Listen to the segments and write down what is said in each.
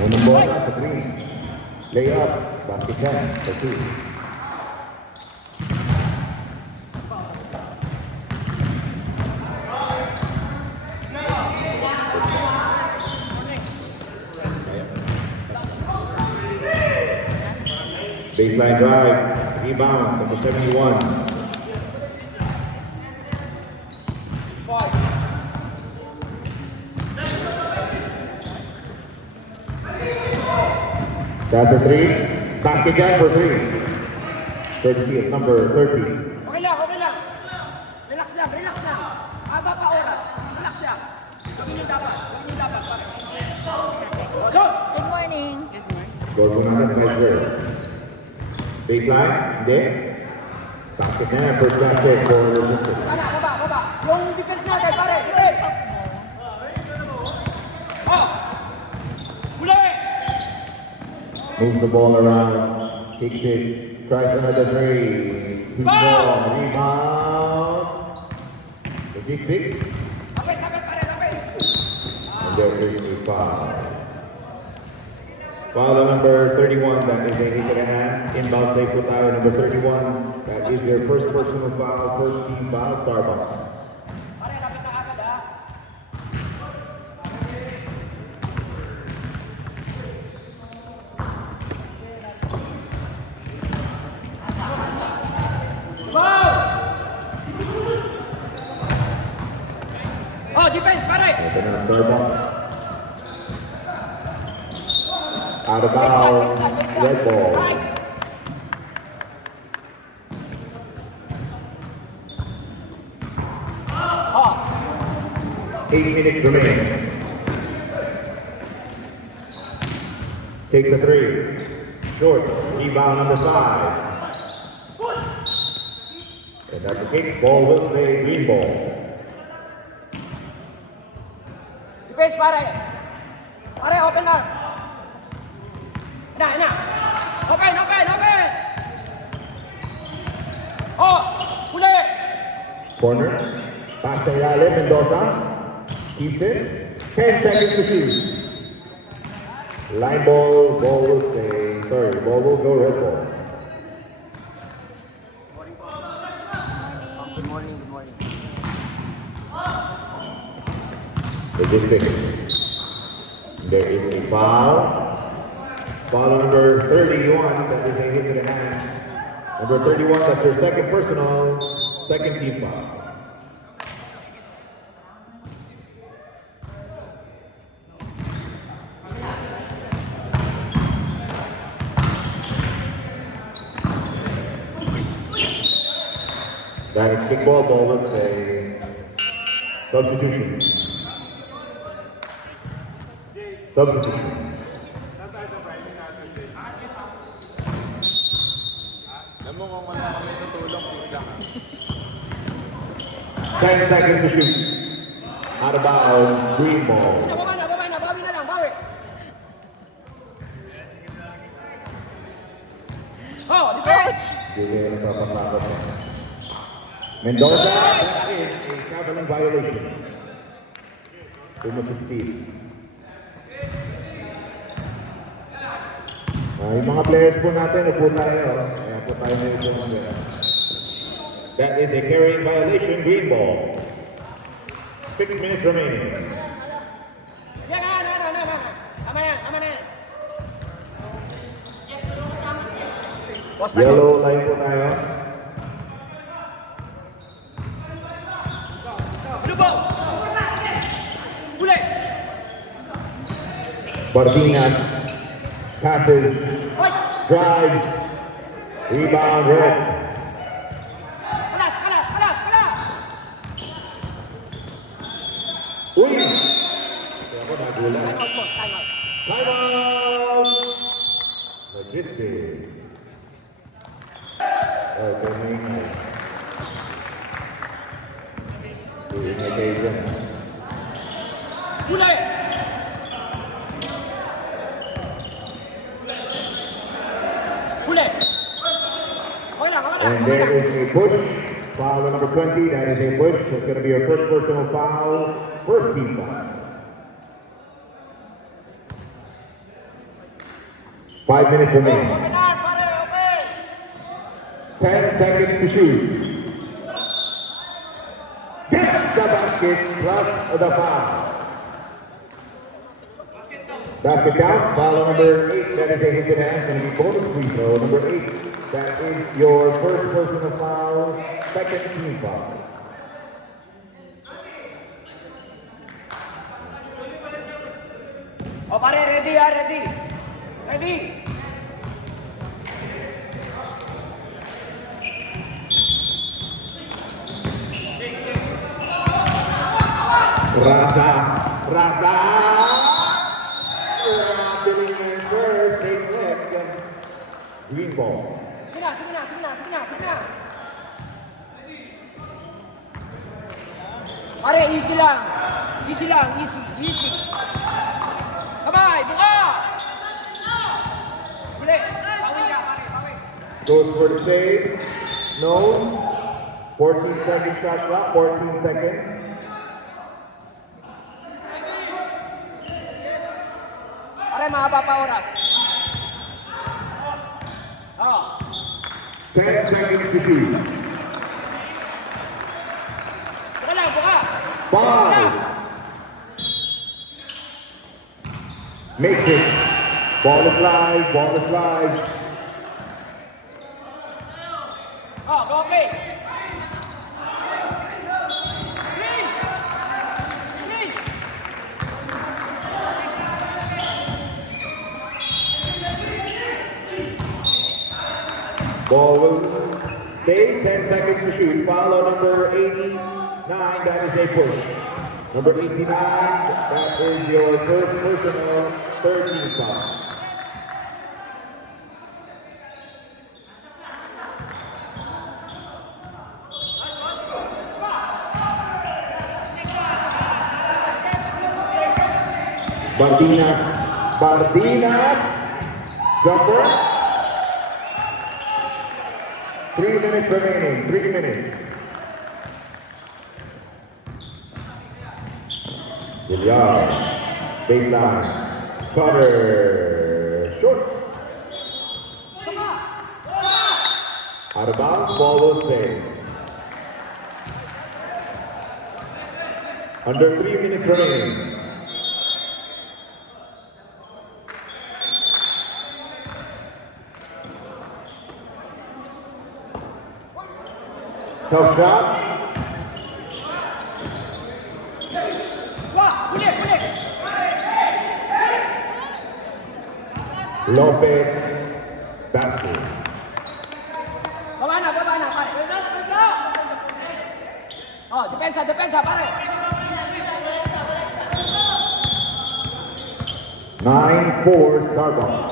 Unang bola sa green. Layup. Basket yan sa 2. Baseline drive. Rebound. Number 71. That's a 3. Basket down for 3. 30 at number 30. Okay lang, okay lang. Relax lang, relax lang. Haba pa oras. Relax lang. Gawin yung dapat, gawin yung dapat. Dos! Good morning. Score po natin 5-0. Baseline. Hindi. Basket na yan. First basket for Logistics. Baba, baba. Yung defense natin, pare. Defense! Oh! Huli! Moves the ball around. Kicks it. Tries another 3. Too strong. Rebound. Logistics. Kapit, kapit, pare, kapit. And there is a foul. Foul number 31, that is a hit to the hand. Inbound play po tayo, number 31. That is your first personal foul, first team foul, Starbucks. Pare, kapit na agad, ha? Wow! Oh, defense, pare! Ito na ang Starbucks. Out of bounds, red ball. Nice! 8 minutes remaining. Takes a 3. Short. Rebound number 5. And that's a kick. Ball will stay green ball. Defense, pare! Pare, open na! Na! Open, open, open! Oh! Huli! Corner. Pass to Yale Mendoza. Keeps it. 10 seconds to shoot. Line ball. Ball will stay. Sorry, ball will go red ball. Good morning, good morning. Logistics. There is a foul. Foul number 31. That is a hit to the hand. Number 31, that's your second personal, second team foul. That is kickball. Ball will say substitution. Substitution. Alam mo kung wala kami tutulong, please lang. 10 seconds to shoot. Out of bounds, green ball. Baba na, bawi na lang, bawi! Oh, defense! Hindi na napapasakot. Mendoza, that is a traveling violation. Too much speed. Yung mga players po natin, upo tayo. Kaya po tayo na ito mga. That is a carrying violation, green ball. 6 minutes remaining. Yan, tama na. Boss, Yellow line po tayo. blue ball! Huli! Bardinas passes, Hoy! drives, rebound, red. Kalas! Uy! Kaya ako nagulat. Time out, boss, time out. Time out! Logistics. Okay, maingay. Ingay kayo dyan. Huli! Huli! Okay lang. And there is a push. Foul number 20. That is a push. That's going to be your first personal foul. First team foul. 5 minutes remaining. Open hand, pare, open! 10 seconds to shoot. Gets the basket plus the foul. Basket count, foul number 8, that is a hit to the hand, and a bonus free throw, number 8. That is your first personal foul, second team foul. O pare, ready ha, ready. Ready. Raza, Raza, doing his first, take left, green ball. Sige na, sige na, sige na, sige na, sige na. Pare, easy lang. Easy lang, easy, easy. Kamay, buka! Huli, bawi ka, pare, bawi. Goes for the save, no. 14-second shot clock, 14 seconds. Pare, mahaba pa oras. Oo. 10 seconds to shoot. Buka lang, buka. 5. Makes it. Ball is live, ball is live. Oh, go play. Play. Play. Ball will stay, 10 seconds to shoot. Foul on number 89, that is a push. Number 89, that is your first personal, third team foul. Bardinas, jumper. 3 minutes remaining, 3 minutes. Villar, baseline, cutter, short. Out of bounds, ball will stay. Under 3 minutes remaining. Tough shot. Wah, huli, huli. Lopez, basket. Baba na, pare. Oh, depensa, depensa, pare. 9-4 Starbucks.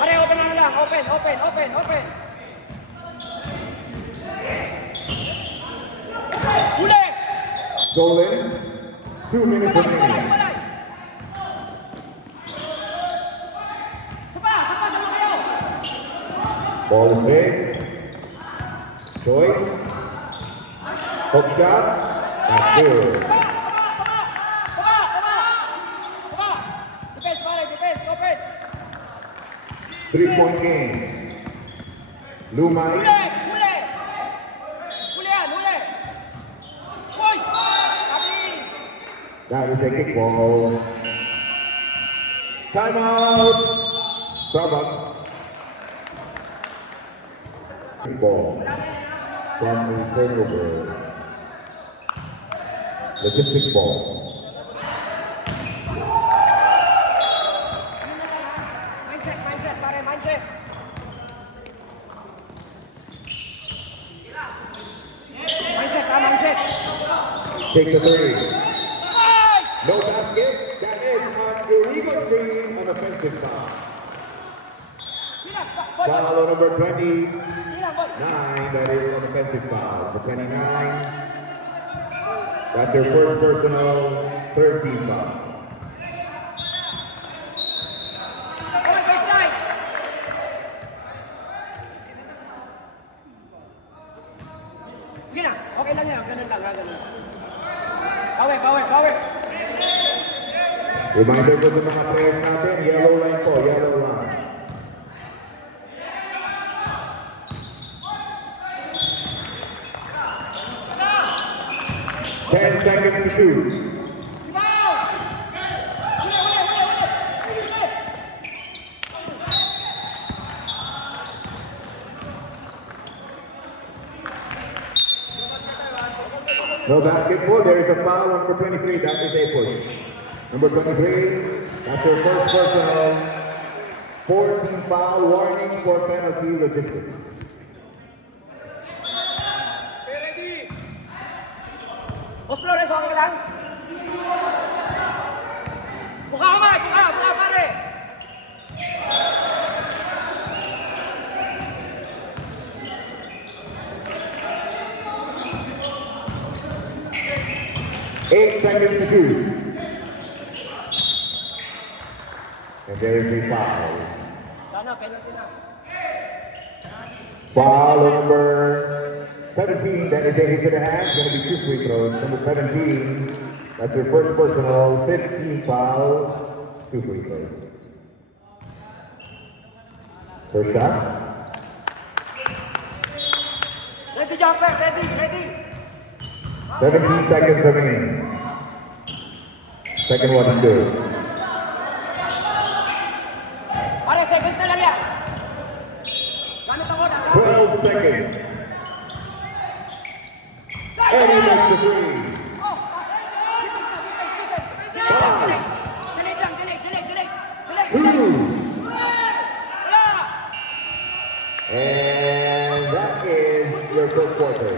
Pare, open lang. Open, open, open, open. Huli! Stolen. 2 minutes Balay, balay, remaining. balay! Sapa kayo! Ball is saved. Choi. Hook shot. That's good. Baba! Defense, pare, defense, open! 3-point game. Lumay. Huli! Huli! Huli yan, huli! Hoy! Kami! That is a kickball. Timeout. Starbucks. Ball. From the turnover. Logistic ball. Mindset, pare, mindset! Mindset! Take the three. Nice! No basket. That is an illegal screen on offensive foul. Bilang, boy, boy! Foul on number 29. Bilang, boy! That is an offensive foul. The 29. That's their first personal, third team foul. Okay, baseline! Sige na, okay lang yan, ganun lang, ganun lang. Bawi! Reminder po sa mga players natin, yellow line po, yellow line. Ten seconds to shoot. No basketball, there is a foul on number 23, that is a push. Number 23, that's your first personal. 14 foul warning for penalty logistics. Ready? Boss Flores, okay ka lang? Buka kamay, buka pare! Eight seconds to shoot. And there is a foul. Sana, penalty na. Foul on number 17, that is a hit to the hand, going to be 2 free throws. Number 17, that's your first personal, 15 fouls, 2 free throws. First shot. Ready, jumper, ready! 17 seconds remaining. Second one is good. Pare, seconds na lang yan. Gamit ako, nasa. 12 seconds. And he makes the three. Oh! Delay lang, delay. Two. Wala! And that is your first quarter.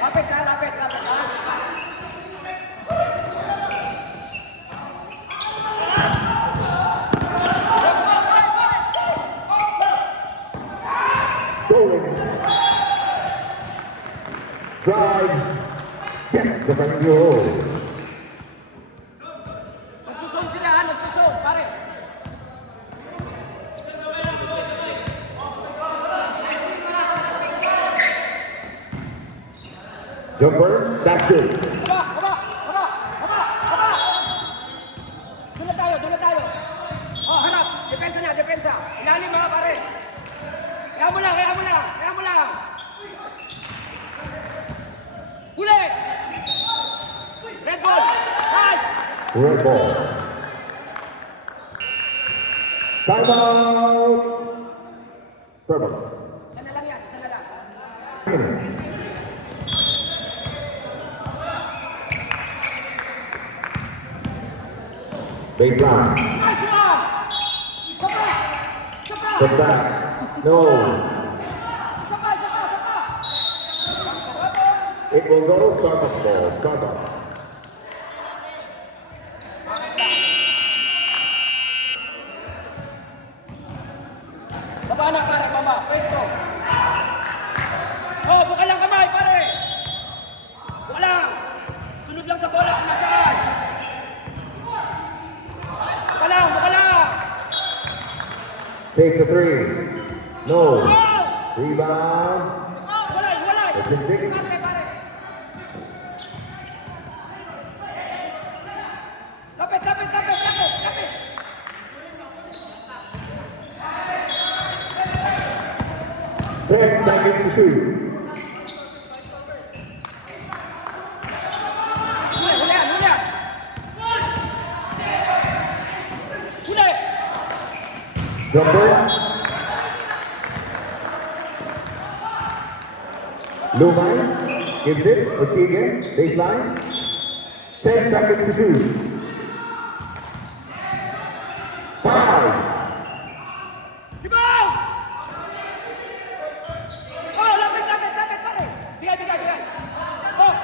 Lapit ka. Stolen. Drives. Yes, the front goal. Nagsusong sila, nagsusong, pare. Jumper, that's good. Baba! Doon na tayo. Oh, harap. Depensa. Ilalim mga pare. Kaya mo lang. Huli! Red ball! Hands! Red ball. Timeout. Starbucks. Isa na lang. Minutes. Baseline. Nice one! Sapa! Step back. No. Sapa! It will go Starbucks ball. Starbucks. Baba na pare, baba. Pwesto. Oh, buka lang kamay pare. Buka lang. Sunod lang sa bola kung nasaan. Buka lang. Takes a three. No. Oh! Rebound. Walay. Logistics. Pare. Kapit. 10 seconds to shoot. Huli. Jumper. Lumay. Gives it. Ochigen. Baseline. 10 seconds to shoot. 5. Rebound! Oh, lapit pare. Bigay. Oh,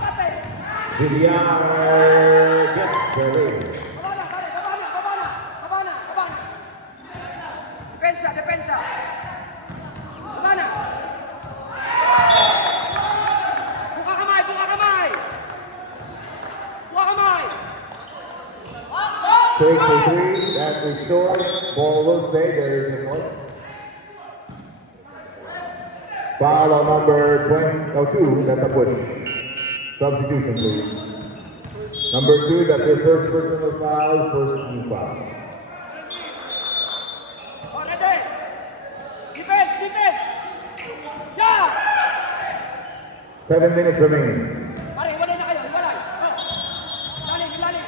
kapit. Villar gets the lead. Baba na. Depensa. Baba na. Buka kamay. Takes a three. That is short. Ball will stay. There is a point. Foul on number 2. That's a push. Substitution, please. Number 2, that's your first personal foul, first team foul. Oh, ready. Defense, defense. Yeah! 7 minutes remaining. Pare, iwalay na kayo, iwalay. Oh. Ilalim, ilalim.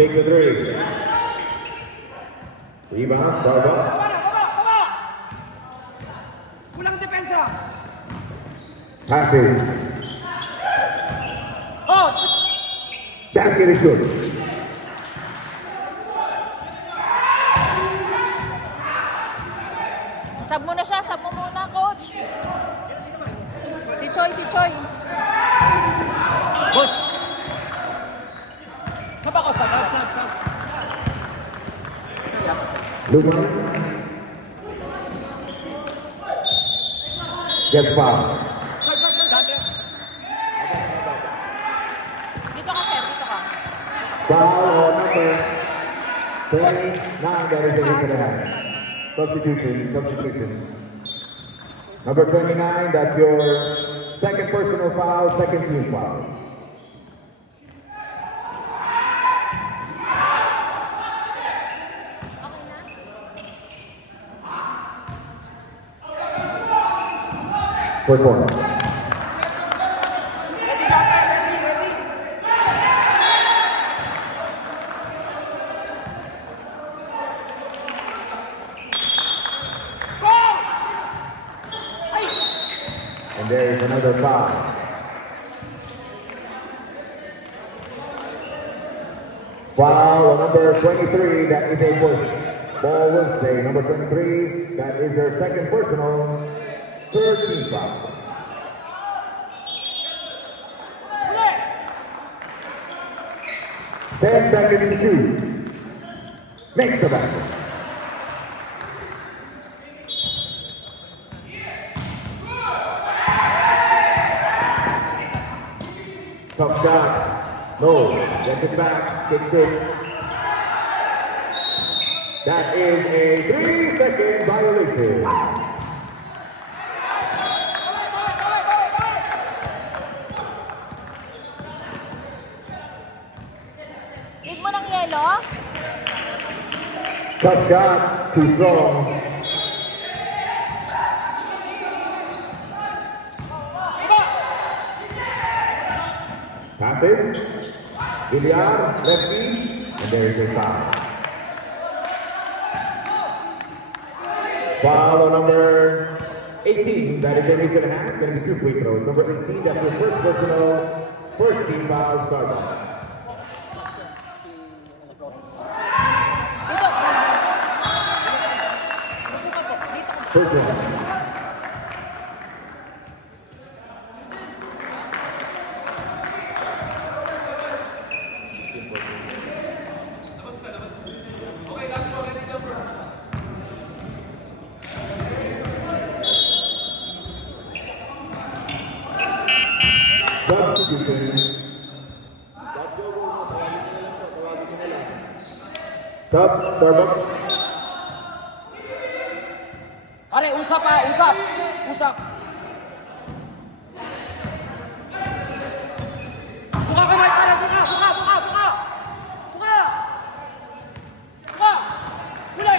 Take the 3. Rebound, Starbucks. Baba na, baba, baba. Kulang depensa. Passes. Oh, Basket is good. Sub mo na siya, sub mo muna, coach. Si Choi, si Choi. boss. Sab ako, sab. Luman. Gets fouled. Dito ka, sir, dito ka. Foul on number 29. That is a hit to the hand. Substitution. Number 29, that's your second personal foul, second team foul. First one. Ready, Dante, ready. Go! Ay! And there is another foul. Foul on number 23, that is a push. Ball will stay. Number 23, that is their second personal, third team foul. Uli! 10 seconds to shoot. Makes the basket. Tough shot. No. Gets it back. Kicks it. That is a 3-second violation. Need mo ng yelo? Tough shot. Too strong. Passes. Villar, lefty. And there is a foul. Foul on number 18. That is a reach and a half. It's going to be 2 free throws. Number 18, that's your first personal, first team foul, Starbucks. Dito. Dito ka. First one. Substitution. Sub, Starbucks. Pare, usap ha, usap. Usap. Buka kamay, pare, buka. Buka. Huli.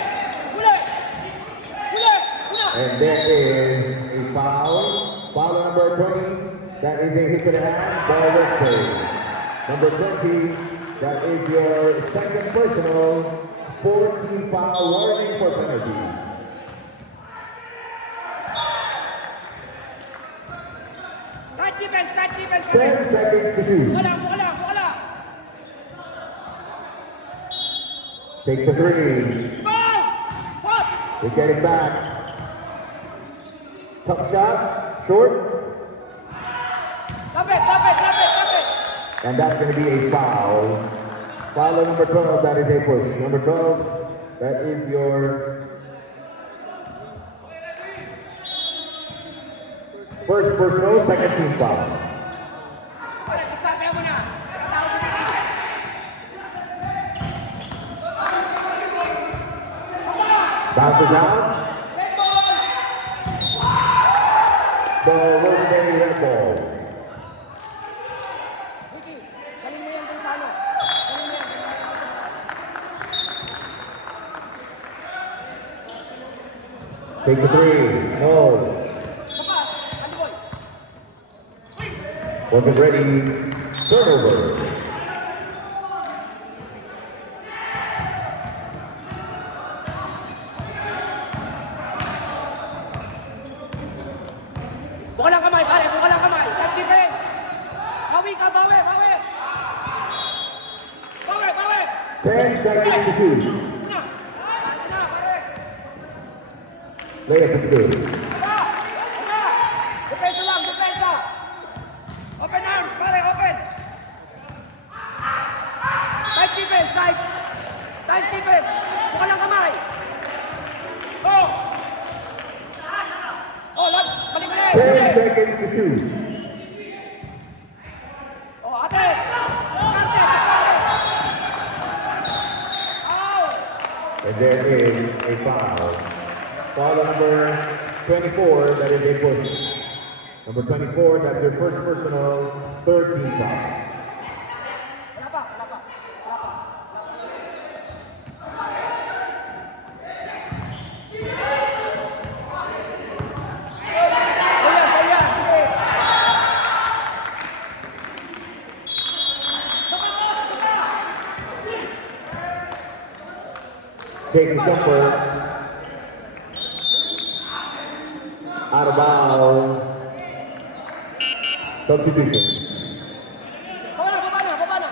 And there is a foul. Foul number 20. That is a hit to the hand. Ball will stay. Number 20. That is your second personal, 14 foul warning for penalty. Tight defense, pare. 10 seconds to shoot. Buka lang. Take the 3. Ball! Hop! They get it back. Tough shot. Short. Lapit. And that's going to be a foul. Foul number 12, that is a push. Number 12, that is your first personal, second team foul. Pare, diskarte mo na. Tao sa Bounces out. Ball will stay red ball. Ricky, galing mo yan dun sa ano. Galing mo yan. Take the three. No. Sapa, Andiboy. Wasn't ready. Turnover. Buka lang kamay, pare. Buka lang kamay. Take defense. Bawi ka, bawi, bawi. Bawi, bawi. 10 seconds to shoot. Na. Na, pare. Layup is good. Aba! Aba! Depensa lang, depensa! Open arms, pare, open! Tight defense, tight! Tight defense! Buka lang kamay! Oh! Oh, lag! Balik-balik! 10 seconds to shoot. Oh, ate! Diskarte, diskarte! Ow! And there is a foul. Foul on number 24, that is a push. Number 24, that's your first personal, 13 foul. Wala pa, wala pa. Wala pa. Ayan, ayan, sige. Takes the jumper. Out of bounds. Substitution. Baba na, baba na, baba na.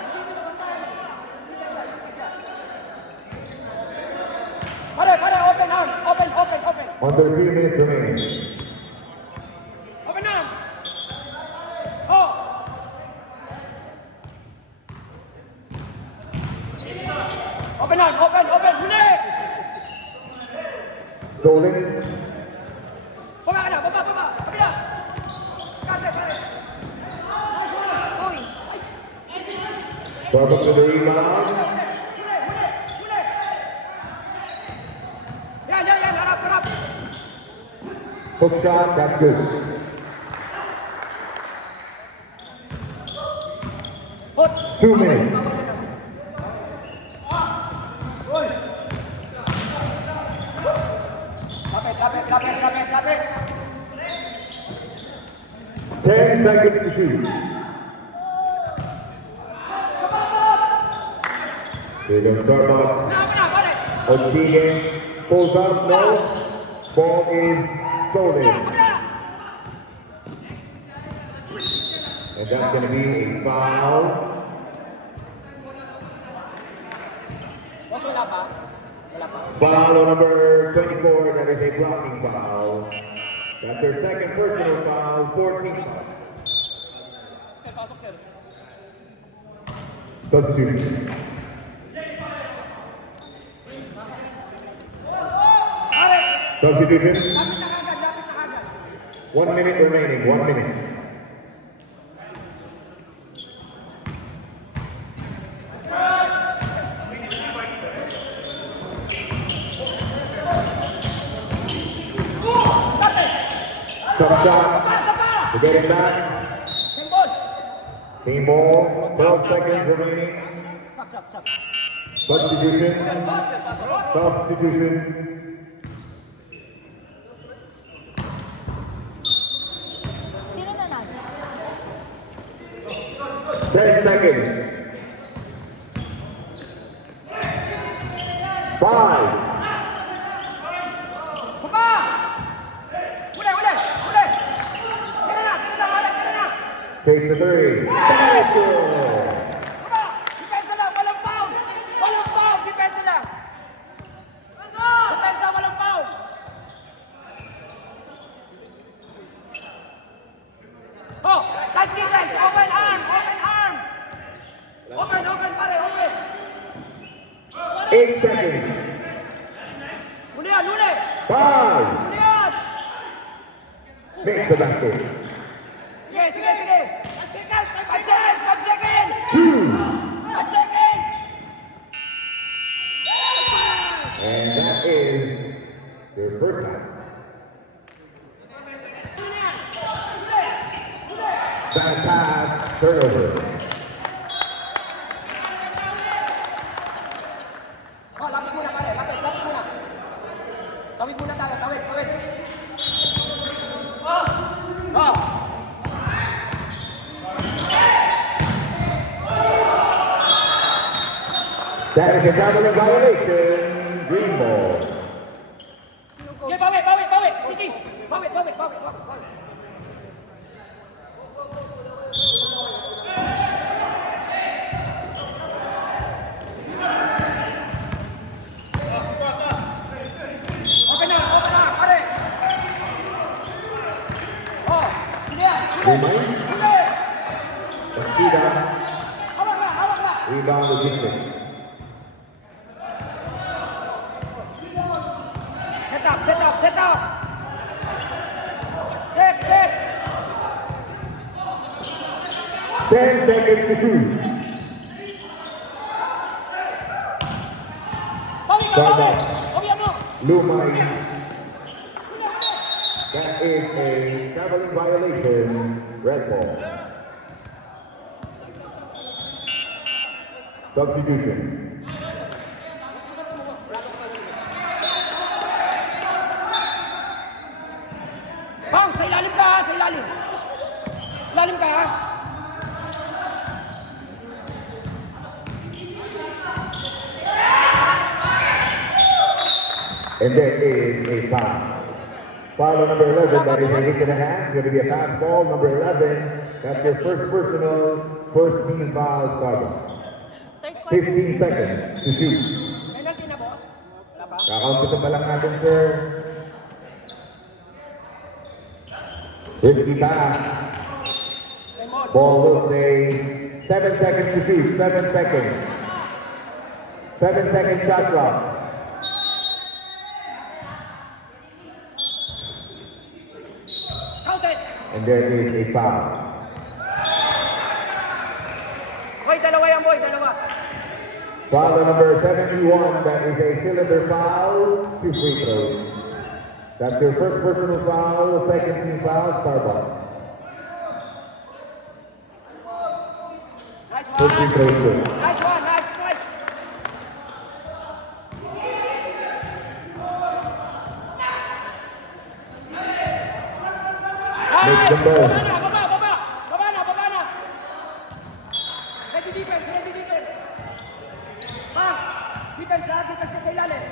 Pare, pare, open arms. Open, open, open. Under 3 minutes remaining. Open arms. Oh. Open arms, open, open. Huli! Stolen. Baba ka na, baba, baba. Kabila. Kate, pare. Uy, Bubba to the rebound. Huli, huli, huli. Yan, yan, yan. Harap, harap. Hook shot, that's good. Hot. 2 minutes. Kapit, kapit, kapit, kapit, kapit. 10 seconds to shoot. Here's a Starbucks. Na, na, pare. O'Keegan pulls up, no. Ball is stolen. Kabila. And that's going to be a foul. Boss, wala pa. Wala pa. Foul on number 24, that is a blocking foul. That's her second personal foul, 14. Sir, pasok, sir. Substitution. Pare. Substitution. Lapit na kagad, lapit na kagad. 1 minute remaining, 1 minute. Tough shot. To get it back. Symbol. Same ball. 12 seconds remaining. Chop, chop, chop. Substitution. Substitution. sino nanalo? 10 seconds. 5. Baba! Huli, huli, huli! Tira na, pare, tira na! Takes the three. Basket! Baba! Depensa lang, walang foul! Walang foul, depensa lang! Depensa, walang foul! Oh, tight defense, open arm, open arm! Open, open, pare, open! 8 seconds. Huli yan, huli! 5. Huli yan! Makes the basket. Sige, sige, sige! 5 seconds, 5 seconds! 2. 5 seconds! And that is turnover. Oh, lapit muna pare, lapit muna. Tawid muna tayo, tawid. Oh! That is a double violation. Green ball. Okay, bawit! Tiki! Bawit! Okay na, pare! Oh, hindi yan! Remind. Hindi! Bastida. Hawak na! Rebound logistics. Set up! Set! 10 seconds to shoot. Bawit! Ano? Lumay. That is a traveling violation. Red ball. Substitution. Bang, sa ilalim ka! Ilalim ka! And there is a foul. Foul number 11, that is a hit to the hands. Going to be a pass ball. Number 11, that's your first personal, first team foul Starbucks. Third quarter. 15 seconds to shoot. Penalty na, boss. Wala pa? Kakaunti pa lang natin, sir. Risky pass. Ball will stay 7 seconds to shoot. 7 seconds. 7-second shot clock. Counted! And there is a foul. Boy, dalawa yan, boy. Foul number 71, that is a cylinder foul, 2 free throws. That's your first personal foul, second team foul, Starbucks. Nice First free throw, good. Nice one. Make them both. Baba na. Ready defense. Pass. Defense sa ilalim.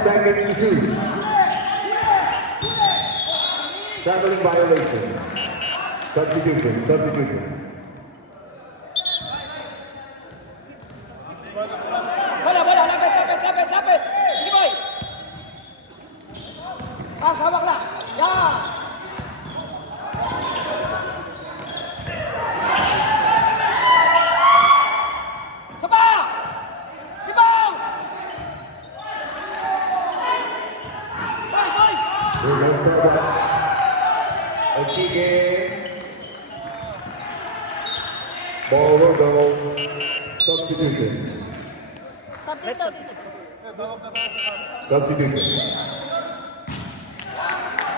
Seconds to shoot. Traveling violation. Substitution. Bola, lapit. Sige, boy. Pass, hawak na. Yan. Saba! Rebound! Boy! Here goes Starbucks. Otige. Ball will go. Substitution.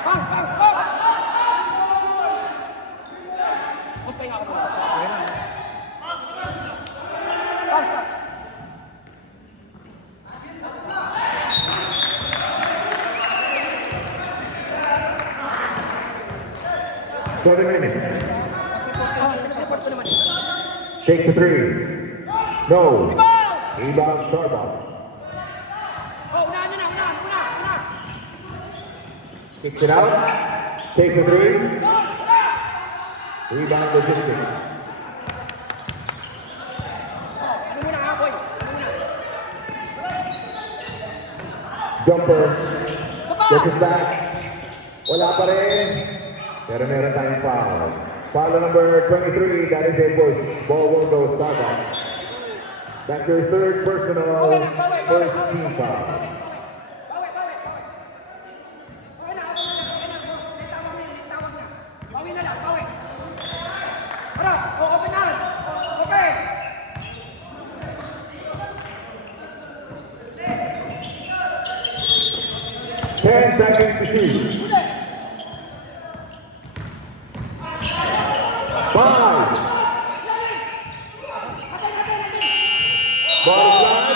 Bounce! Mas pahinga ako muna. Bounce! 7 minutes. Report ko naman. Take the 3. No. Rebound! Rebound Starbucks. Oh, una. Kicks it out. Takes the 3. Rebound logistics. Ano muna nga, boy? Jumper. Saba! Gets it back. Wala pa rin. Pero meron tayong foul. Foul number 23, that is a push. Ball will go Starbucks. That's your third personal, first team foul. Bawi na lang. Harap! Open na! Okay! 10 seconds to shoot. Ball flag.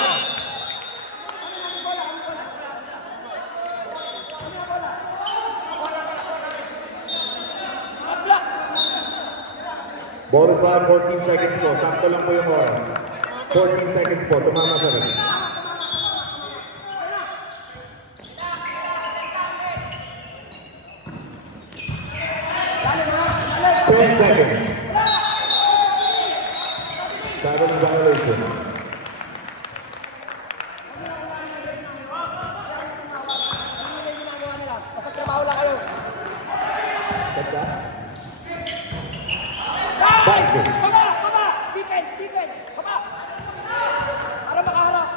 Bonus flag, 14 seconds po. Sakto lang po yung oras. 14 seconds po. Tumama sa rin. 10 seconds. Seven violation. Basta trabaho lang kayo. Ganda. Guys! Baba! Baba! Defense! Defense! Baba! Para makaharap.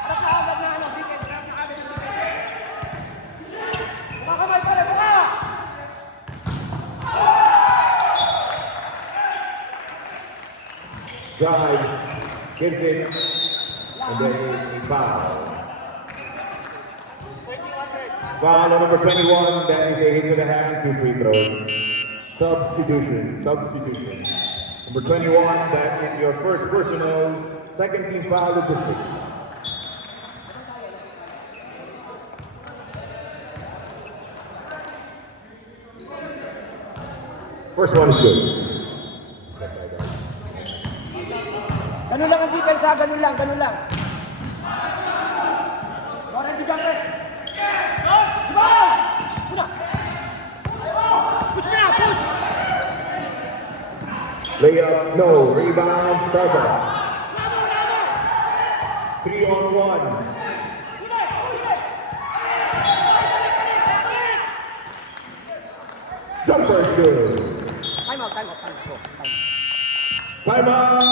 Harap na agad na ano. Defense! Harap na agad ng defense. Makakamay pa rin! Baba! Drive. Gives it. And there is a foul. Foul on number 21. That is a hit to the hand. 2 free throws. Substitution. Substitution. Number 21. That is your first personal. Second team foul logistics. First one is good. Ganun lang ang defense ha. Ganun lang. Ganun lang. Warren, bigyan ka. Ball! Una! Push me out! Push! Layup, no. Rebound, Sparta. 3 on 1. Jumper is good. Time out, time out, time out. Go, time out. Time out.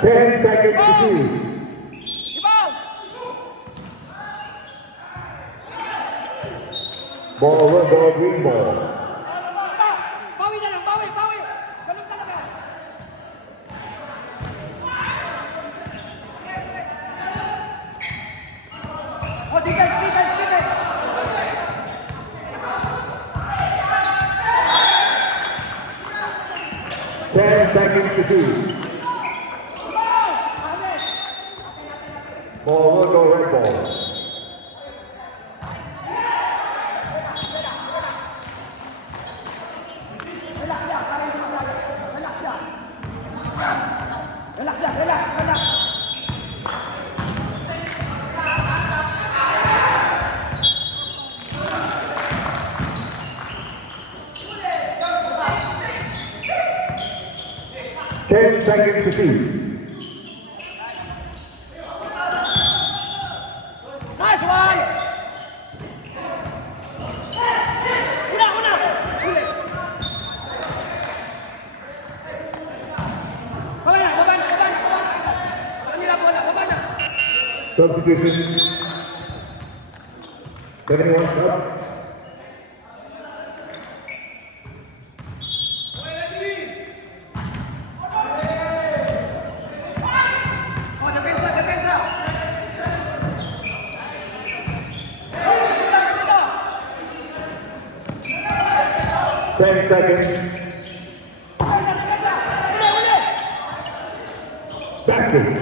10 seconds to shoot. Rebound! Ball, green ball. Bawi na lang, bawi, bawi! Ganun talaga! Oh, defense, defense, defense! 10 seconds to shoot. Ball will go red ball. Relax lang, para hindi malayo. Relax lang. Relax lang, relax, relax. Ten seconds to shoot. Nice one! Una, una! Huli! Baba na, baba na, baba na, baba na! Baba nila, baba na! Substitution. 71 sub. Oh, depensa, depensa! 10 seconds. Basket.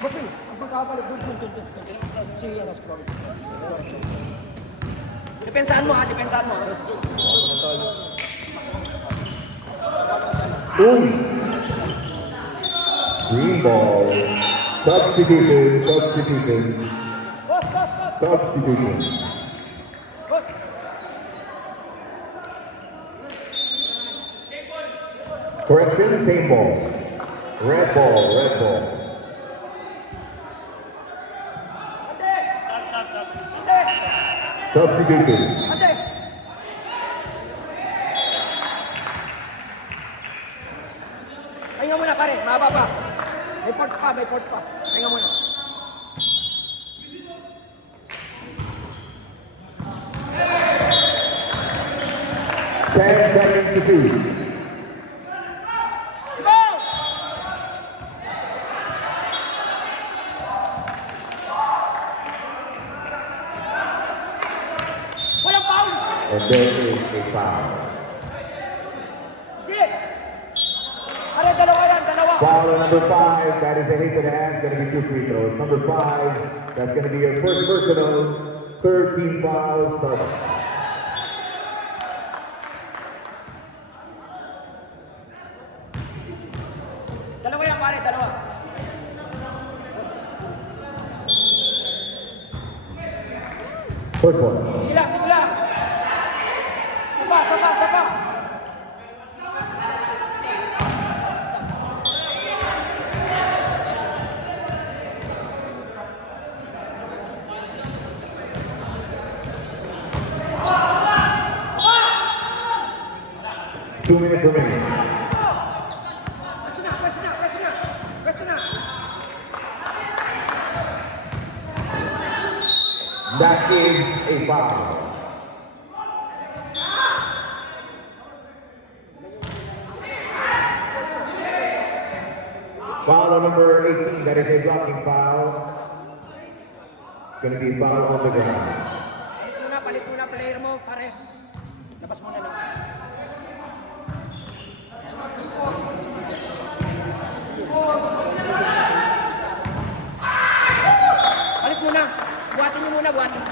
Bossing, ang pagkakapalit, dun. Sige, yan, explore. Depensaan mo ha, depensaan mo. Uy. Green ball. Substitution. Boss, boss, boss! Substitution. Boss! Correction, same ball. Red ball. Ande! Ande! Substitution. Ande! Pahinga muna pare, mahaba pa. May port pa. Pahinga muna. Ten seconds to shoot. Go! And there is a foul. Sige! Are, dalawa yan, dalawa. Foul on number 5, that is a hit to the hands, going to be 2 free throws. Number 5, that's going to be your first personal, 13 fouls, Starbucks. Dalawa yan, pare, dalawa. First one. Sige lang, sige lang. Sapa, sapa, sapa. Two minutes remaining. Pwesto na, pwesto na, pwesto na. Pwesto na. That is a foul. Foul on number 18, that is a blocking foul. It's going to be a foul on the ground. Palit muna, player mo, pare. Labas muna lang. Palit muna. Buhatin niyo muna, buhatin.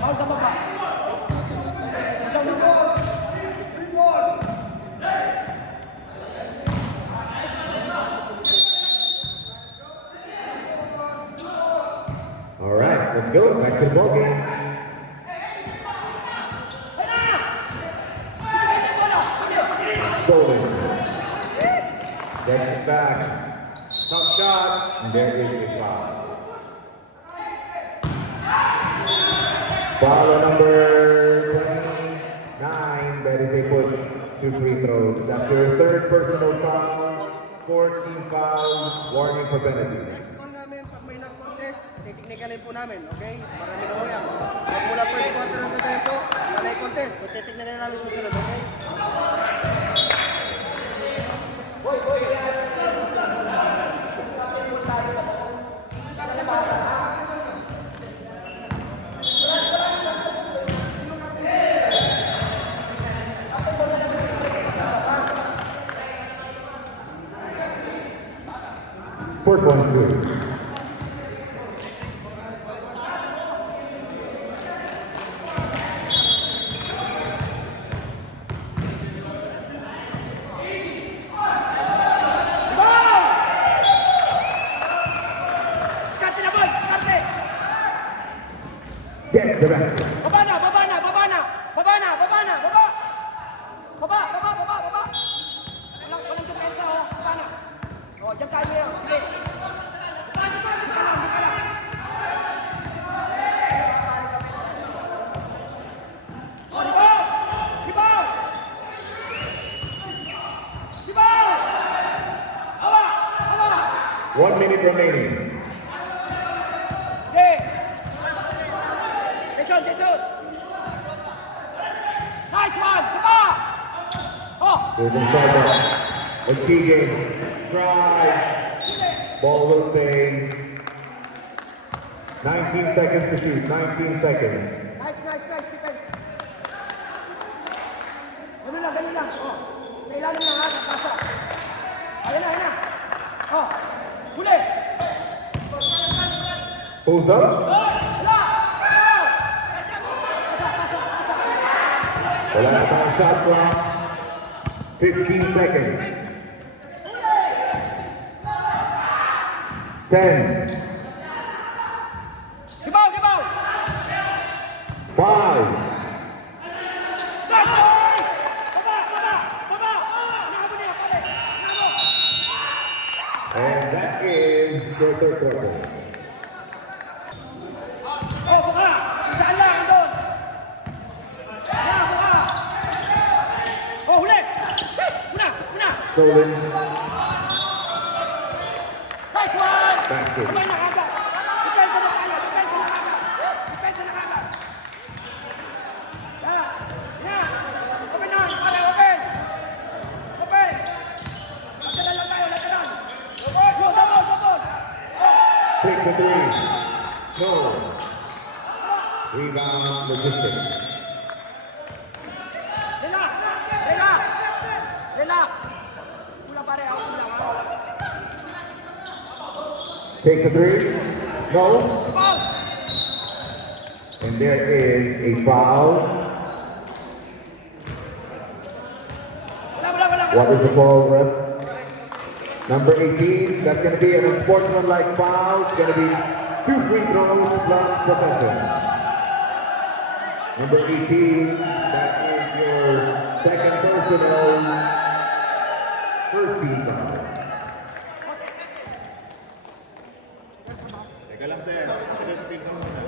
Foul sa baba. Isang mo. All right, let's go. Back to the ball game. Stolen. Gets it back. Tough shot. And there is a foul. Foul on number 29. That is a push. 2 free throws. That's your third personal foul. 14 fouls. Warning for penalty. Next one namin, pag may nag-contest, titiknikalin po namin, okay? Marami na ho yan. Pag mula first quarter hanggang tayo po, panay contest, so titiknikalin namin susunod, okay? First one's good. Skarte na ball, skarte. Gets the basket. Baba na, baba na, baba na. Baba na, baba na, baba. Baba, baba, baba, baba. Walang depensa, oh. Baba na. Oh, dyan tayo ngayon. Sige. Dito lang, dito lang. Oh, di ba? Di ba? Di ba? Awa, awa. 1 minute remaining. Okay. Jason, Jason. Nice one. Sapa. Oh. There's a start. Let's see game. Drive. Ball will stay. 19 seconds to shoot. 19 seconds. Nice, nice, nice defense. Ganun lang, ganun lang. Oh. Sa ilalim lang ha, sa pasa. Ayan na, ayan na. Oh. Huli. Pulls up. Oh, wala. Pasa, pasa, pasa. Wala na tayong shot clock. 15 seconds. 10, Gibaw, gibaw. 5, Nice, boy. Baba, baba, baba. Nakabo niya, pare. Nakabo. and that is the third quarter. Oh, buka. Saan lang, andun. Buka. Oh, huli. Una, una. Stolen. Nice one. Basket. Sabay na kagad. Depensa na kagad, depensa na kagad. Depensa na kagad. Yeah, yeah. Open on, pare, open. Open. Lateral lang tayo, lateral. Go, takes the three. No. Rebound logistics. Relax! Relax! Relax! Kulang pare, ako kulang. Takes the three. No. Foul! And there is a foul. Wala. What is the call, ref? Number 18, that's going to be an unsportsmanlike foul. It's going to be 2 free throws plus possession. Number 18, that is your second personal first team foul. Teka lang, sir. Pinag-fill ka muna.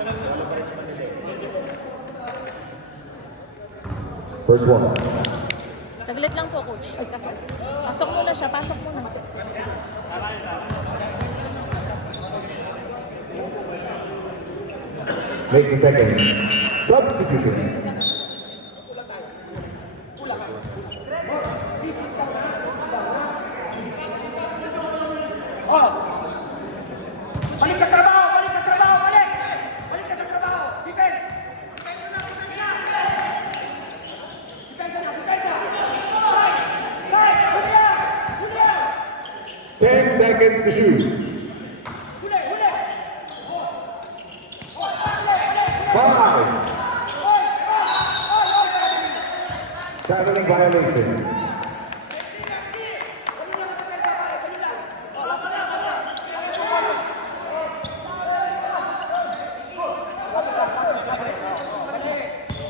Wala pa rin naman nila. First one. Saglit lang po, coach. Kasi, pasok muna siya, pasok muna. Makes the second. Substitution. Oh! Balik sa trabaho! Balik sa trabaho! Balik! Balik ka sa trabaho! Defense! Depensa na! Depensa! Guys! Huli yan! Huli yan! 10 seconds to shoot. Huli! Huli! Five. Traveling violation.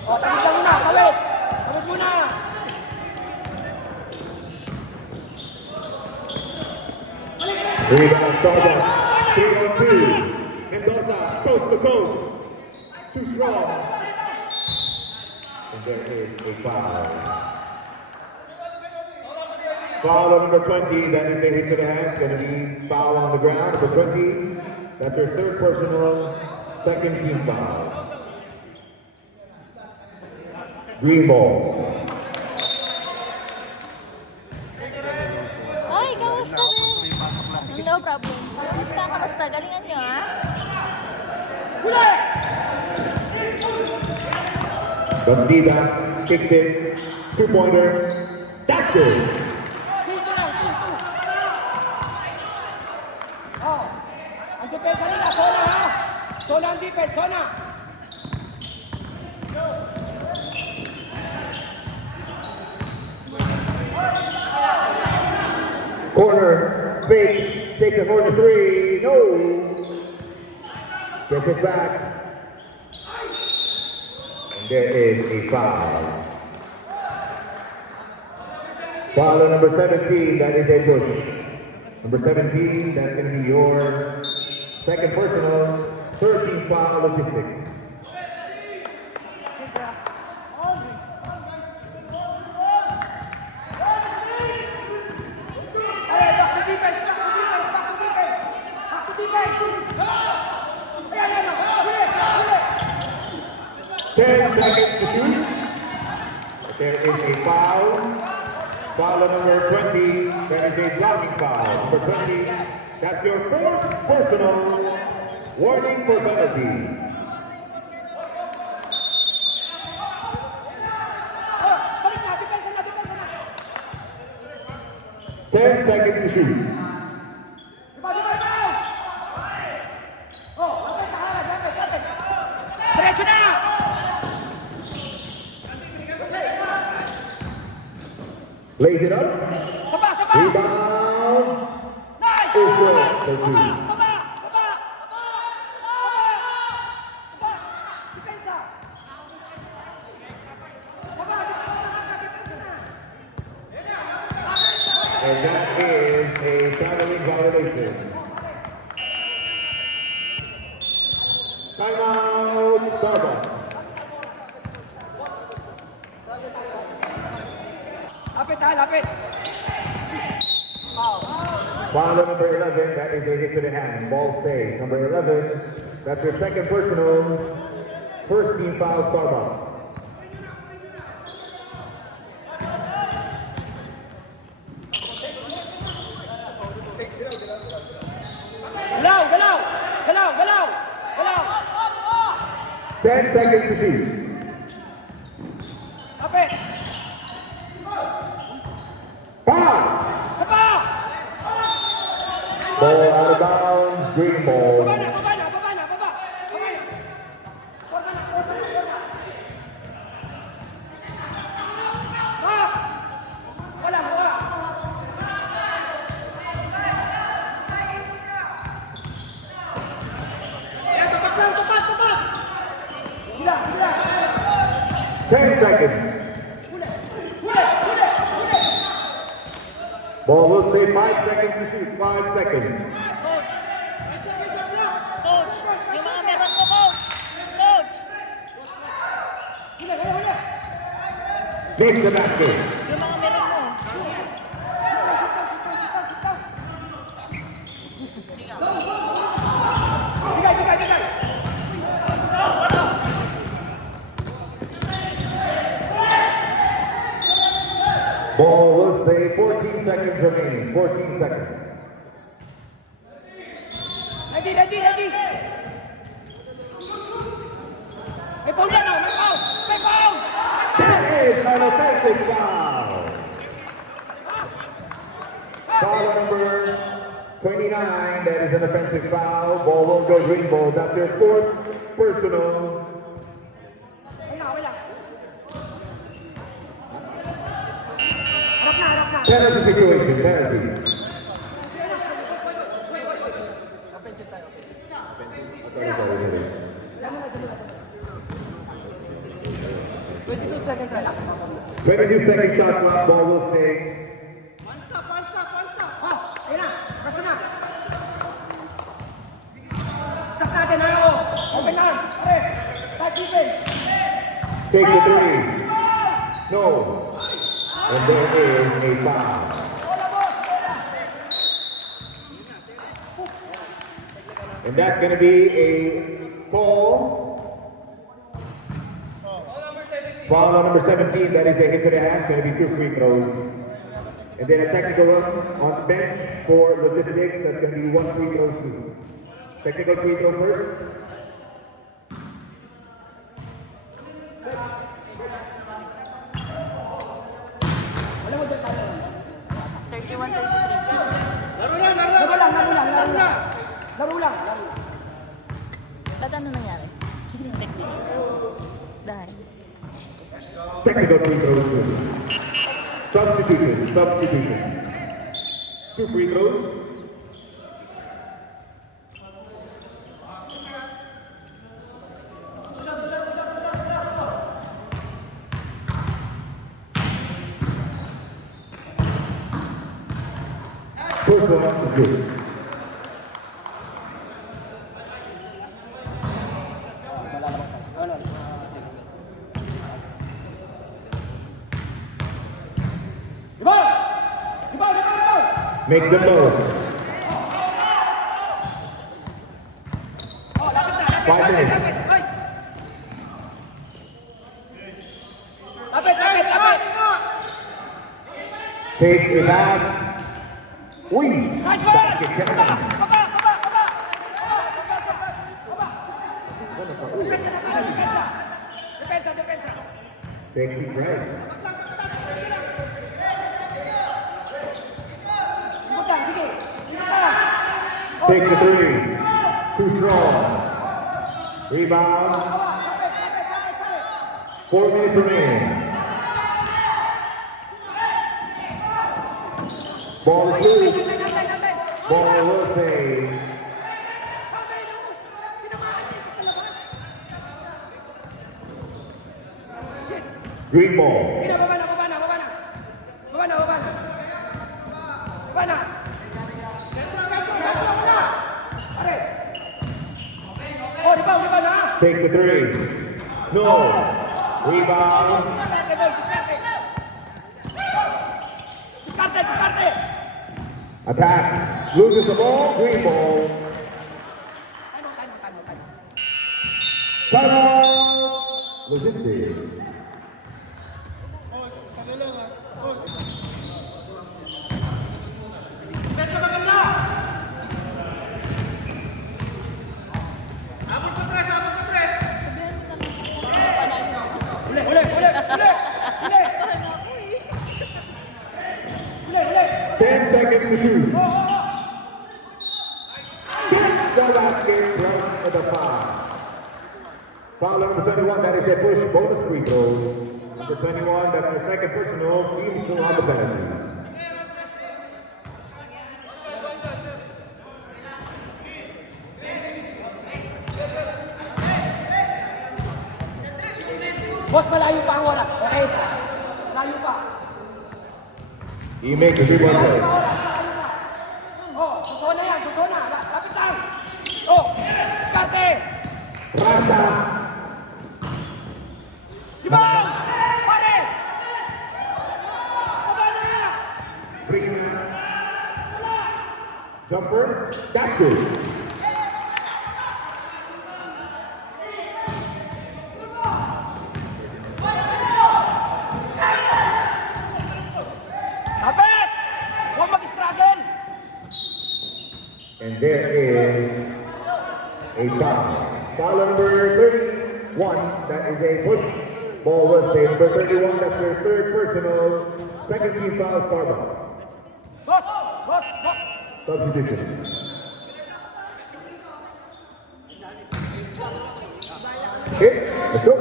Oh, tawid lang muna! Tawid! Tawid muna! Rebound Starbucks. 3-on-2. Mendoza, coast to coast. Too strong. And there is a foul. Foul on number 20. That is a hit to the hands. Going to be foul on the ground. Number 20. That's her third personal, second team foul. Green ball. Ay, kamusta din? No problem. Kamusta? Galingan nyo, ha? Huli! Bastida kicks it. Two-pointer. That's good. Oh, ang depensa nila, zona ha! Zona ang defense, zona! Corner, fake, takes it for the three. No. Gets it back. And there is a foul. Foul on number 17, that is a push. Number 17, that's going to be your second personal, 13 foul logistics. Ay, back to defense, back to defense, back to defense! Back to defense! Ayan, huli! Huli! 10 seconds to shoot. There is a foul. Foul on number 20. That is a blocking foul. Number 20. That's your fourth personal. Warning for penalty. Oh, balik na, depensa na, depensa na! 10 seconds to shoot. Diba, down! Oh, lapit sa harap, lapit! Diretso na! Lays it up. Saba, saba! Rebound. Nice! Is good. Baba! For two. Baba! Baba! Baba! Baba! Depensa! Baba! And that is a traveling violation. Timeout, Starbucks. Lapit ha, lapit! Foul on number 11, that is a hit to the hand. Ball stays. Number 11, that's your second personal, first team foul, Starbucks. Ilaw! 10 seconds to shoot. Kapit! Foul! Saba! Ball out of bounds, green ball. Baba na, baba na, baba na, baba! Baba na! Forma na, forma na, forma! Ah! Wala, wala! Hila, hila! 10 seconds. Huli! Huli! Huli! Huli! Ball will stay 5 seconds to shoot. 5 seconds. Coach. Coach, yung mga meron mo, coach. Coach. Huli, huli, huli! Makes the basket. Yung mga meron mo. Tigay, tigay, tigay! Ball will stay 14 seconds remaining. 14 seconds. Ready, ready, ready! May foul yan, oh! May foul! May foul! That is an offensive foul. Foul number 29. That is an offensive foul. Ball will go green ball. That's your 4th personal. Wala, wala! Harap na, harap na! Penalty situation. Penalty. Offensive tayo. Sorry. 22 seconds tayo. 22 second shot clock. Ball will stay. Ah, ayun na! Basta na! Stop natin, ha? Oh! Open arm! Pare! Tight defense! Takes the 3. No. And there is a foul. Bola, boss! Bola! And that's going to be a call. Foul on number 17. That is a hit to the hands. Going to be 2 free throws. And then a technical run on the bench for logistics. That's going to be 1 free throw too. Technical free throw first. Wala mo dyan tayo. 31, 33. Laro lang, laro lang! Laro lang! Ba't ano nangyari? Dahil. Technical free throw too. Substitution. 2 free throws. First one is good. Diba? Diba? Diba? Makes the throw. Oh, lapit na! 5 minutes. Ay! Lapit! Takes a pass. Uy! Nice one! Basket Baba! down. Baba! Baba! Baba! Depensa! Sexy drive. Ibutan, sige! Ibutan! Takes the 3. Too strong. Rebound. 4 minutes remaining. Ball is loose. Ball will stay. Green ball. Baba na! Pare! Oh, di ba na? Takes the 3. No. Rebound. Diskarte! Attack. Loses the ball. Green ball. Timeout. Logistics. Coach, sali lang ah. Coach. seconds to shoot. Oh, oh, oh. Gets the basket plus the foul. Foul on number 21, that is a push bonus free throw. Number 21, that's your second personal. Team still on the penalty. Boss, malayo pa ang oras. Okay? Malayo pa. He makes a 3-point play. Oh, suso na yan, suso na. Lapit lang. Oh, diskarte. Rasta. Ibang! Pare! Baba na! Bring it. Jumper. That's good. Lapit! Huwag mag-struggle. And there is a foul. Foul number 31, that is a push. Ball was saved. Number 31, that's your third personal. Second team foul, Starbucks. Boss! Boss! Boss! Substitution. Okay, let's go.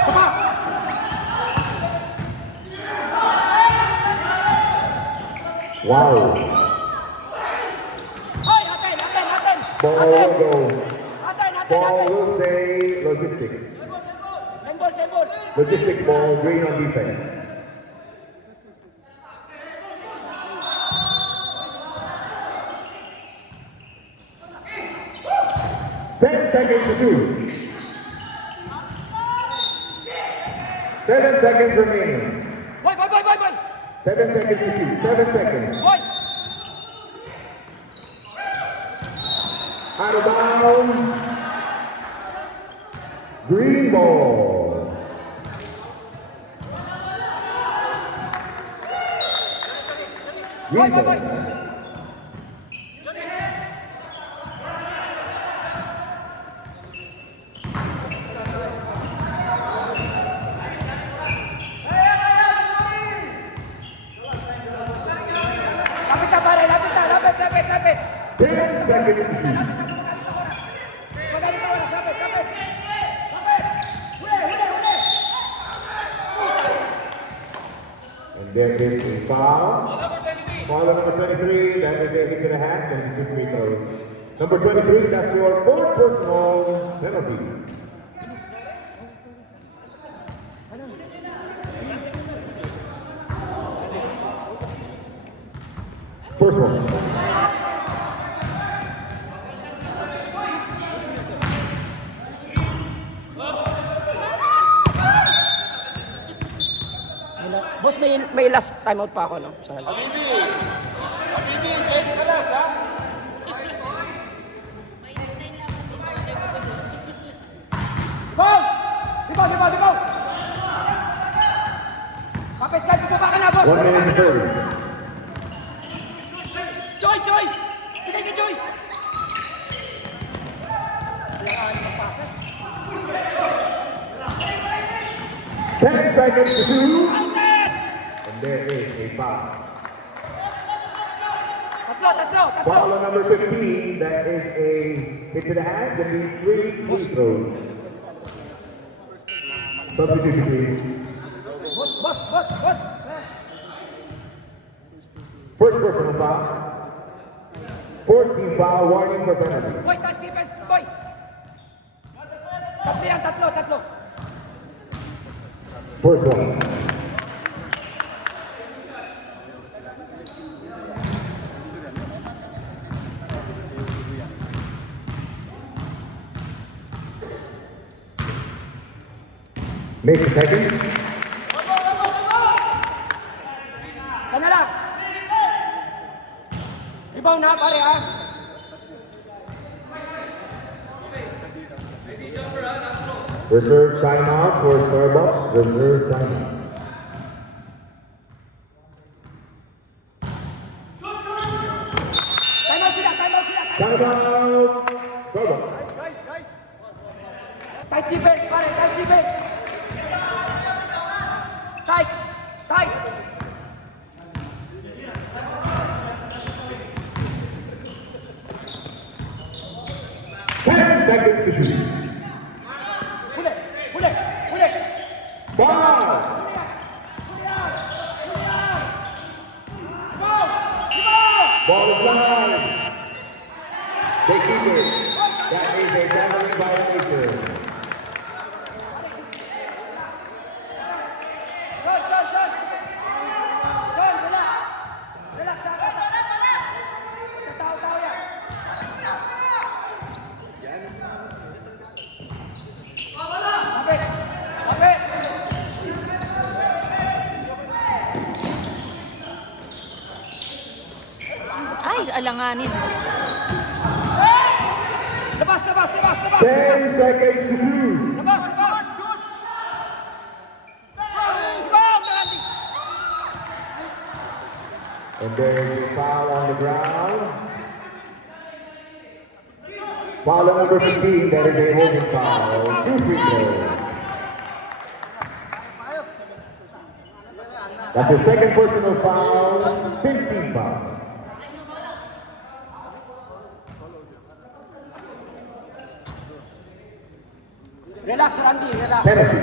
Sapa! Wow. Hoy! Atin! Atin! Atin! Ball will go. Atin! Atin! Ball Atin! will say logistics. Sembol! Sembol! Logistic ball, green on defense. Ten seconds to shoot. 7 seconds remaining. Boy! Boy! Boy! Boy! Boy! 7 seconds to shoot. 7 seconds. Boy! Out of bounds. Green ball. Boy! Green Boy! Boy! ball. Lapit na pare! Lapit na! Lapit! Lapit! Lapit! 10 seconds to shoot. Magaling ka oras! Lapit! Lapit! Lapit! Huli! Huli! Huli! And there is a foul. Foul on number 23, that is a hit to the hands, and it's 2 free throws. Number 23, that's your fourth personal penalty. First one. Boss, may last timeout pa ako, no? Sa Habibi, game ka last, ha? Ball! Dibaw! Dibaw! Dibaw! Kapit ka! Baba ka na, boss! 1 minute and 30. Joy! Joy! Bigay ka, Joy! Kailangan magpasa. 10 seconds to shoot. Counted! And there is a foul. Tatlo! Tatlo! Tatlo! Foul on number 15, that is a hit to the hands, and the 3 free throws. Substitution, please. Boss! Boss! Boss! Boss! First personal foul. 14 foul, warning for penalty. Boy! Touch defense! Boy! Tatlo yan! Tatlo! Tatlo! First one. Make the second. Sana lang! Ibaw na, pare, ha? Reserve timeout for Starbucks. Reserve timeout. Timeout sila! Timeout sila! Timeout. Starbucks. Tight defense, pare, tight defense. Tight, tight. Seconds to shoot. Huli, huli, huli. 5. Go, go. Ball is live. They keep it. That is a gathering violation. Son, son, son. Son, relax. Relax, relax. Tao-tao yan. Kapit, kapit. Ay, alanganin. Labas, labas, labas, labas. 10 seconds to shoot. Labas, labas. Rebound, Randy. And there's a foul on the ground. Foul on number 15, that is a holding foul. 2 free throws. That's the second personal foul, 15 fouls. Relax, Randy, relax. Penalty.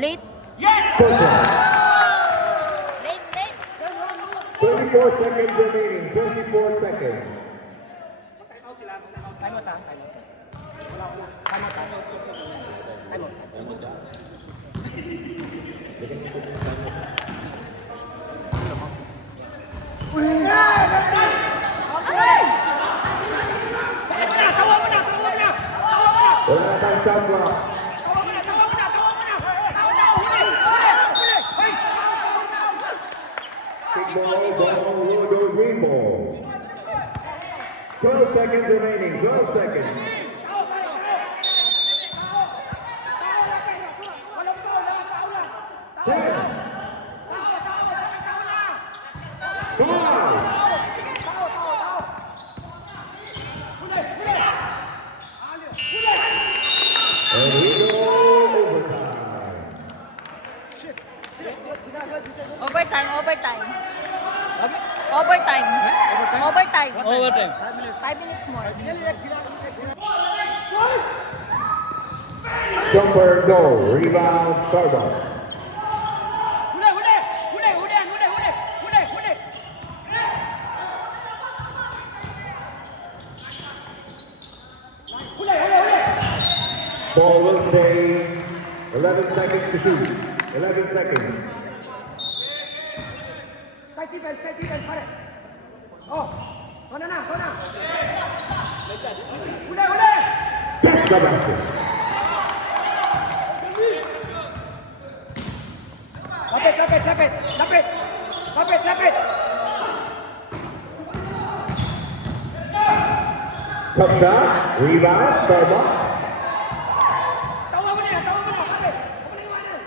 Late. First round. Late, late. 34 seconds remaining, 24 seconds. Time out, time out. Wala, wala. Time out, time out. Time out. Sakit mo na, tawa mo na, tawa mo na. Tawa mo na. Wala na tayong shot clock. Tawa mo na, tawa mo na, tawa mo na. Tawa na, huli, huli, huli. Big ball, ball, goes green ball. 12 seconds remaining, 12 seconds. Walang tao na, tao na. 10, 5, Tao, tao, tao. Huli, huli. Huli. and we go overtime. Overtime, overtime. Overtime. Overtime. Overtime. 5 minutes more. Jumper, no. Rebound, Starbucks. Huli, huli. Huli, huli, huli, huli. Huli, huli. Huli, huli, huli. Ball will stay 11 seconds to shoot. 11 seconds. Tight defense, pare. Oh, sona na, sona. Huli, huli. That's the basket. Lapit, lapit, lapit. Lapit. Lapit, lapit. Top shot, rebound, Starbucks. Tawa mo na yan, tawa mo na. Kapit. Huwag mo na iwanan.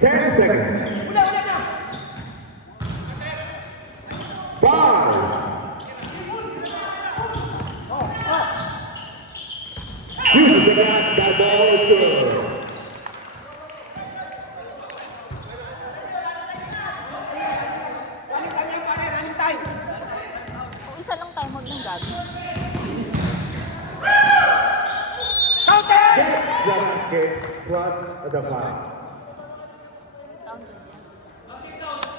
10 seconds. Huli, huli na. 5. Shoot the gas, that ball is good. Running time yan, pare. Running time. Kung isa lang tayo, huwag nang gabi. Counter! That's the basket plus the foul. Counted yan.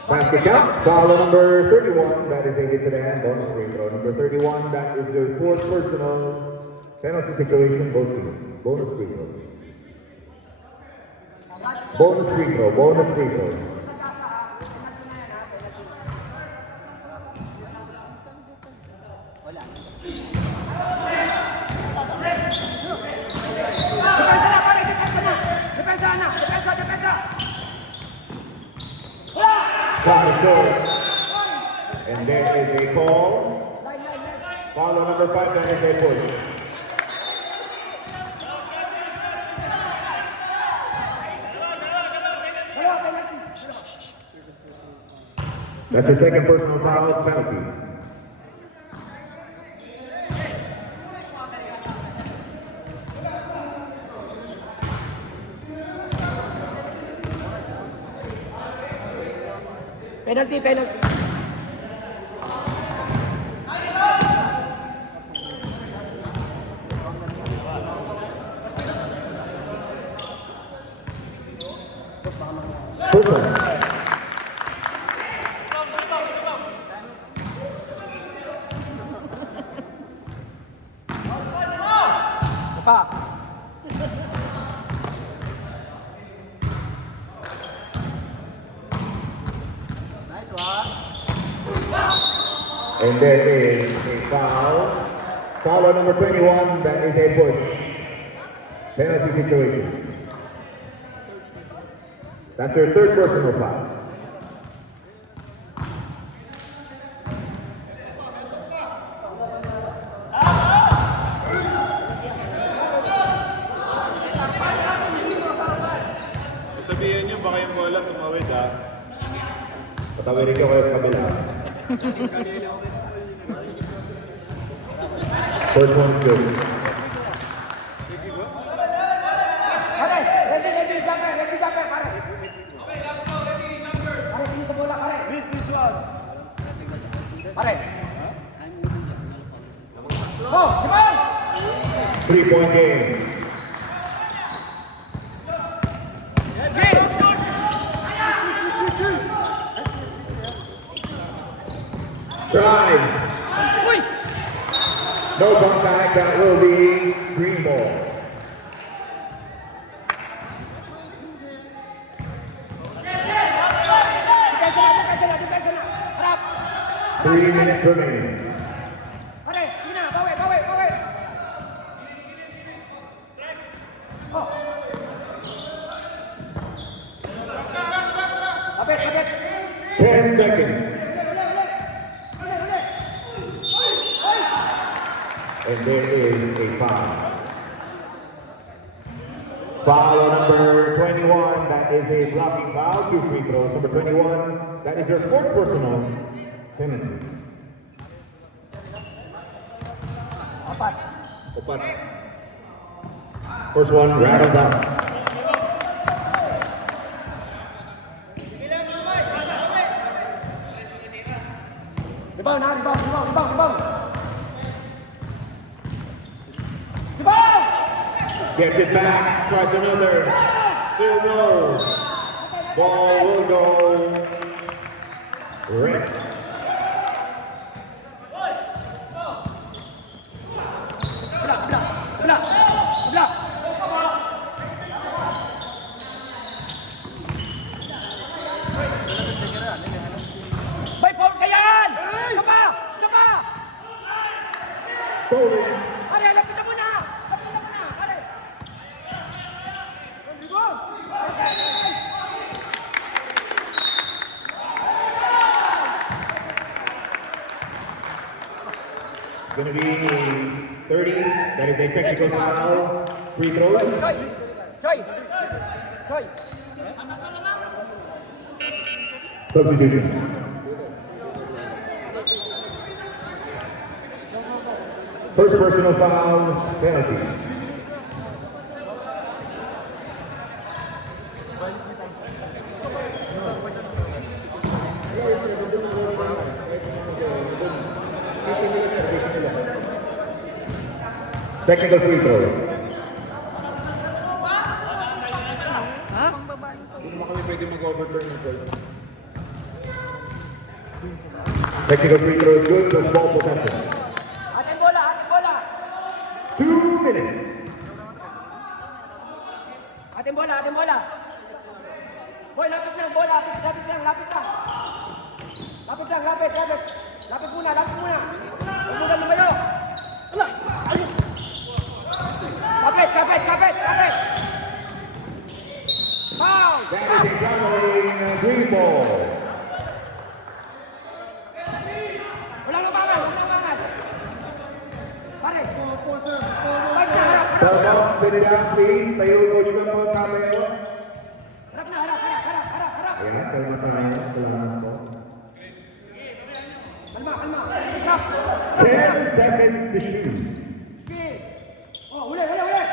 Basket count, foul on number 31, that is a hit to the hand, bonus free throw. Number 31, that is the fourth personal penalty situation, both teams. Bonus free throw. Bonus free throw, bonus free throw. Depensa na, pare. Depensa na. Depensa na. Depensa, depensa. From the short. And there is a call. Line, line, line. Foul on number 5, that is a push. That's your second personal foul penalty. Penalty, penalty. Personal. Pa. And there is a foul. Foul on number 21, that is a push. Penalty situation. That's your third personal foul. Sabihin niyo, baka yung bola tumawid ha. Patawirin ko kayo sa kabila. First one's good. Pare, ready, jumper, pare. Pare, sino sa bola, pare? Miss this one. Pare. Oh, di ba? 3-point game. Drive. Uy! No contact, that will be green ball. Depensa na. Harap. 3 minutes remaining. Pare, sige na, bawi. Oh. Kapit. 10 seconds. And there is a foul. Foul on number 21, that is a blocking foul, 2 free throws. Number 21, that is your fourth personal penalty. Apat. Opat. First one, rattled up. Rebound. Gets it back, tries another. Still no. Ball will go red. Block. May foul ka yan! Sama! Bowling. Pare, lapitan mo na! Pare! Gonna be 30. That is a technical foul. Free throws. Joy! Substitution. First personal foul, penalty. Technical free throw. Hindi naman kami pwede mag-overturn ng calls. Technical free throw is good, so ball possession. Ating bola! 2 minutes. Ating bola! Boy, lapit lang, bola! Lapit lang! Lapit muna! Huwag muna lumayo! Ayun! Kapit! Foul! That is a traveling green ball. Walang lumangan! Pare! Harap, spin it out, please. Tayo ko juga po tayo. Harap! Ayan, kalma tayo. Salamat po. kalma. Stop. 10 seconds to shoot. Sige. Oh, huli, huli, huli.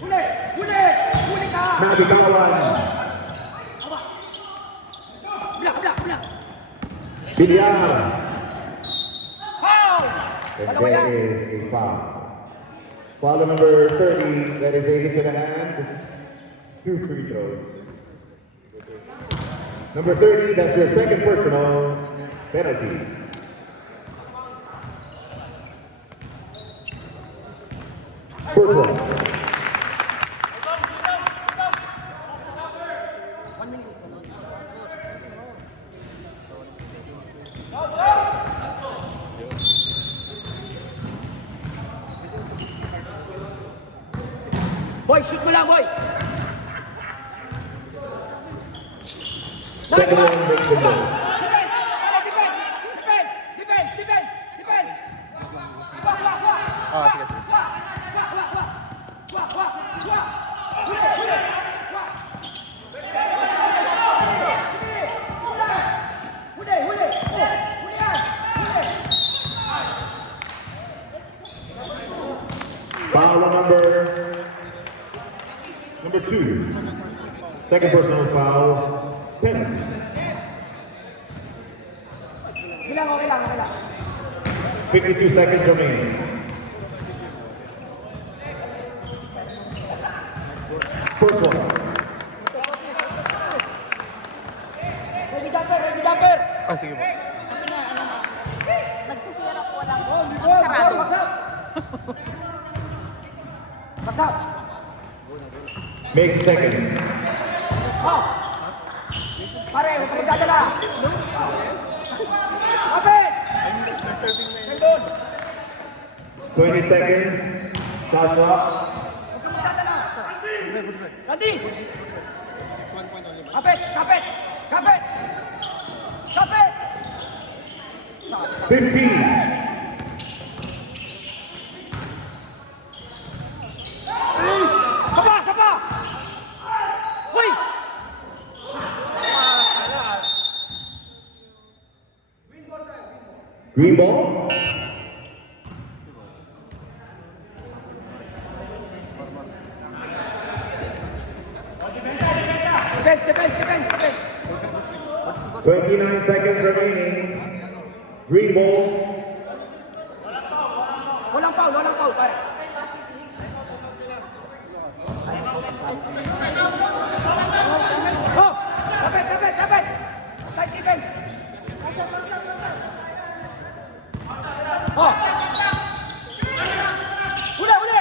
Huli, huli. Huli ka. Nabigawan. Aba. Bula. Bilyar. Foul. And Dalawa yan. there is a foul. Foul number 30, that is a hit to the hand. 2 free throws. Number 30, that's your second personal penalty. First one. Boy, shoot mo lang, boy. Second one makes the goal. Defense. Ah, sige, sige. Foul number 2. Second personal foul, penalty. Bilang, okay lang. 52 seconds remaining. First one. Ready jumper. Ah, sige po. Kasi nga, ano na, nagsisira po walang sarado. What's up? Make second. Oh! Pare, huwag ka magdadala! Kapit! Sandun! 20 seconds. Shot clock. Huwag ka magdadala! Randy! Kapit! 15. Sapa! Hoy! Green ball. Defense! 29 seconds remaining. Green ball. Walang foul, pare. Oh! Kapit! Tight defense! Oh! Huli!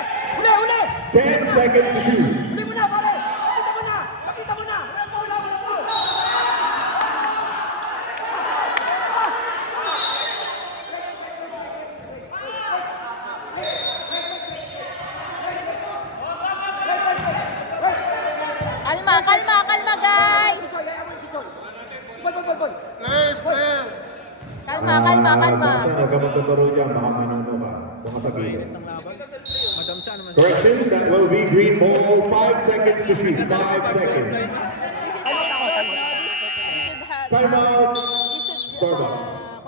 10 seconds to shoot. Huli mo na, pare! Pakita mo na! Walang foul! Kalma, guys! Boy! Kalma. Huwag ka magtuturo dyan, baka manuno ka. Huwag ka sabihin. Correction, that will be green ball. 5 seconds to shoot. 5 seconds. This is how it goes, no? We should have, Time out. Score box.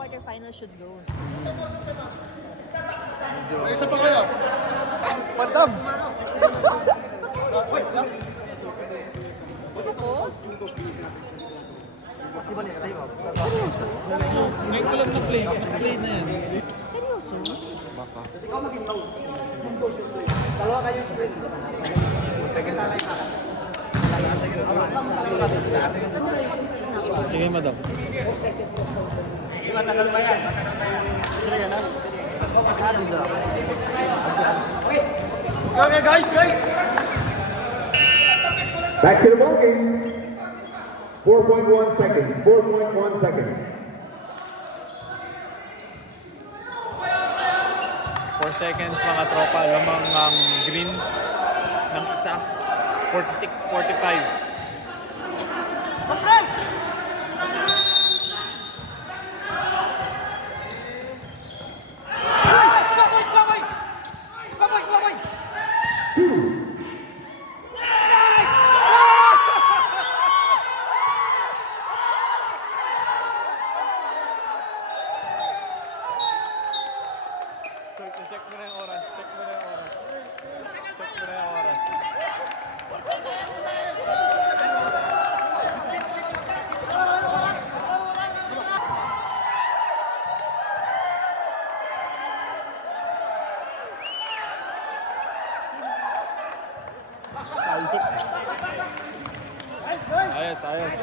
quarterfinal should goes. May isa pa kayo. Madam! Tapos? Ngayon ko lang na-play. Na-play na yan. Seryoso? Dalawa kayo screen. Sige, madam. Okay, guys! Back to the ball game. 4.1 seconds. 4.1 seconds. 4 seconds mga tropa. Lamang ang green ng isa. 46-45. Ayos, ayos.